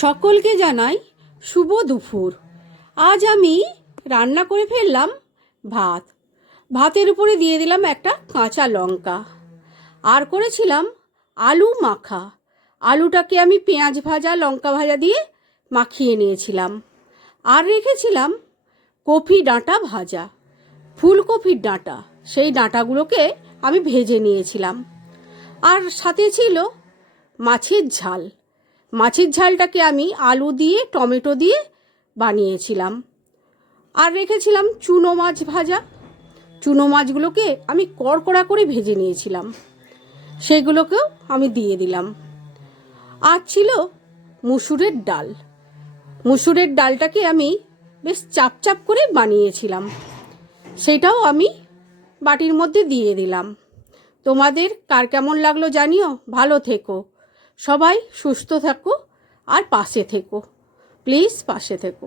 সকলকে জানাই শুভ দুপুর। আজ আমি রান্না করে ফেললাম ভাতের উপরে দিয়ে দিলাম একটা কাঁচা লঙ্কা, আর করেছিলাম আলু মাখা। আলুটাকে আমি পেঁয়াজ ভাজা লঙ্কা ভাজা দিয়ে মাখিয়ে নিয়েছিলাম। আর রেখেছিলাম কপি ডাঁটা ভাজা, ফুলকপির ডাঁটা, সেই ডাঁটাগুলোকে আমি ভেজে নিয়েছিলাম। আর সাথে ছিল মাছের ঝাল। মাছের ঝালটাকে আমি আলু দিয়ে টমেটো দিয়ে বানিয়েছিলাম। আর রেখেছিলাম চুনো মাছ ভাজা। চুনো মাছগুলোকে আমি কড়কড়া করে ভেজে নিয়েছিলাম, সেগুলোকেও আমি দিয়ে দিলাম। আর ছিল মুসুরের ডাল। মুসুরের ডালটাকে আমি বেশ চাপ চাপ করে বানিয়েছিলাম, সেটাও আমি বাটির মধ্যে দিয়ে দিলাম। তোমাদের কার কেমন লাগলো জানিও। ভালো থেকো, সবাই সুস্থ থাকো, আর পাশে থেকো, প্লিজ পাশে থেকো।